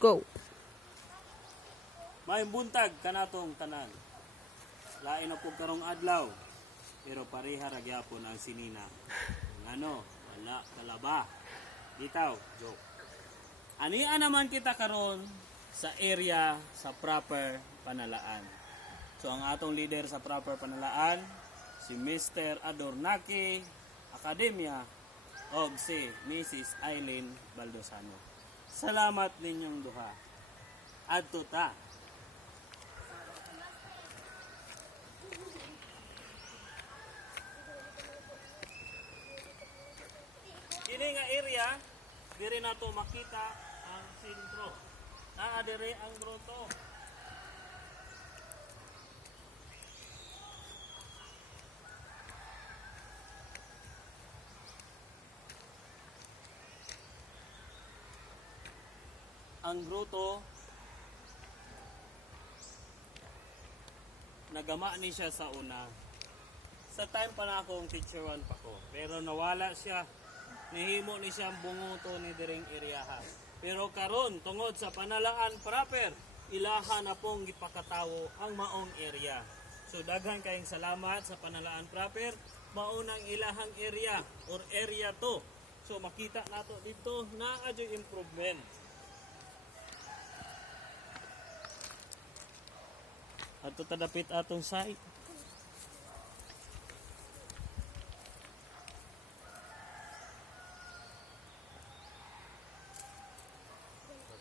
Go. May buntag kanatong tanan. Lain na po karong adlaw. Pero pareha ra gyapon ang sinina. Ngano, wala kalaba. Bitaw, joke. Ania naman kita karon sa area sa proper panalaan. So ang atong leader sa proper panalaan si Mr. Adornaki Academia o si Mrs. Eileen Baldosano. Salamat ninyong duha. Adto ta. Kini nga area, diri nato makita ang sentro. Naa diri ang grotto. Ang grotto nagama ni siya sa una. Sa time pa na akong teacher 1 pa ko. Pero nawala siya. Nihimo ni siyang bunguto ni diring area. Pero karon tungod sa panalaan proper, ilaha na pong gipakatawo ang maong area. So daghan kayong salamat sa panalaan proper, maunang ilahang area or area to. So makita nato dito na adyo improvement. Ato tadapit atong site.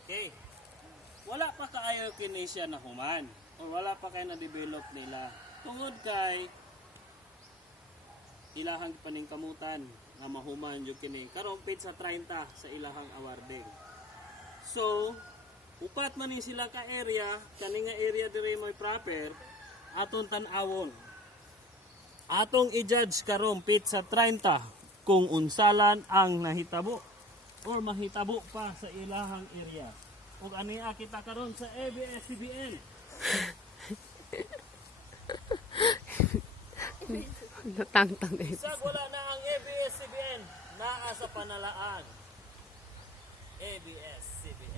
Okay. Wala pa kaayo kini siya na human o wala pa kay na-develop nila. Tungod kay ilahang paningkamutan nga mahuman jud kini. Karon pit sa 30 sa ilahang awarding. So, upat man ni sila ka area, kani nga area diri may proper aton tan-awon. Atong i-judge karon pit sa 30 kung unsalan ang nahitabo or mahitabo pa sa ilahang area. Ug ania kita karon sa ABS-CBN. Natangtang eh. Isag wala na ang ABS-CBN, naa sa panalaan. ABS-CBN.